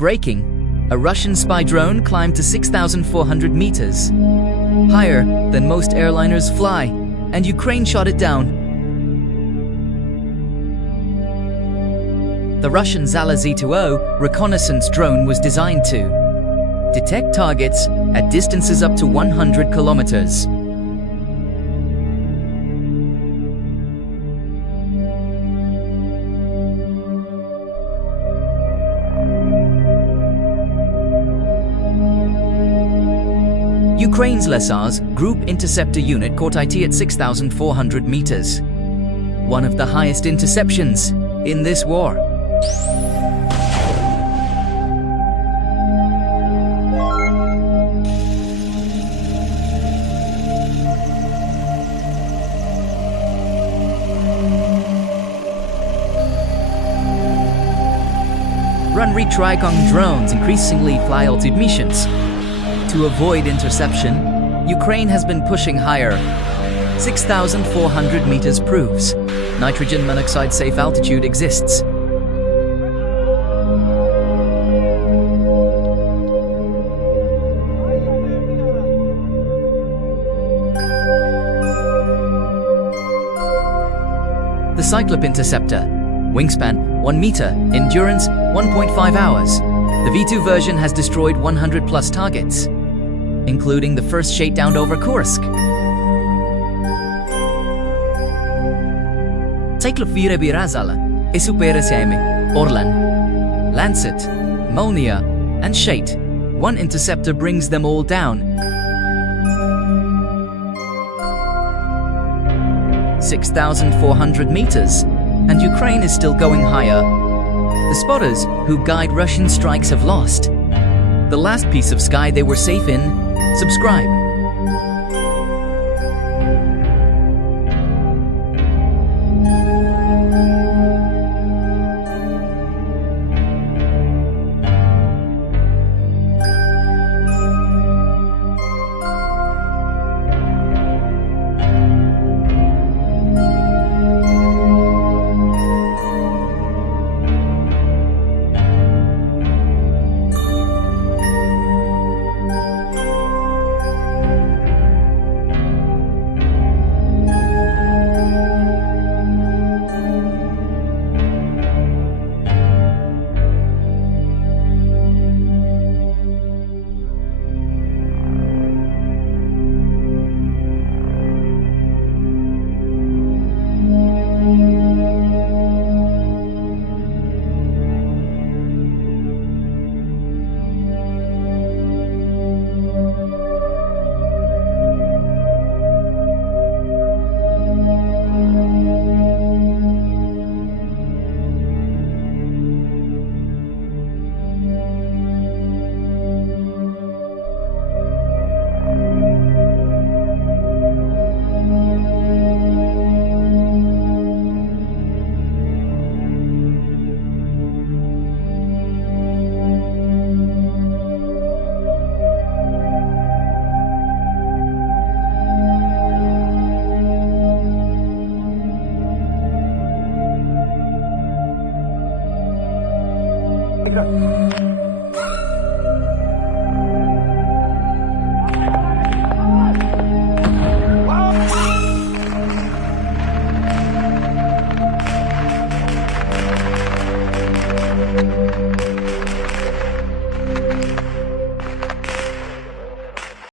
Breaking, a Russian spy drone climbed to 6,400 meters, higher than most airliners fly, and Ukraine shot it down. The Russian ZALA Z-20 reconnaissance drone was designed to detect targets at distances up to 100 kilometers. Ukraine's Lasar's Group Interceptor unit caught it at 6,400 meters, one of the highest interceptions in this war. Run-read Tricon drones increasingly fly altitude missions. To avoid interception, Ukraine has been pushing higher. 6,400 meters proves nitrogen monoxide safe altitude exists. The Tsyklop Interceptor, wingspan 1 meter, endurance 1.5 hours. The V2 version has destroyed 100 plus targets, including the first shakedown over Kursk. Tsyklop Gerbera ZALA Z-20, Orlan, Lancet, Molniya, and Shahed. One interceptor brings them all down. 6,400 meters, and Ukraine is still going higher. The spotters who guide Russian strikes have lost the last piece of sky they were safe in. Subscribe.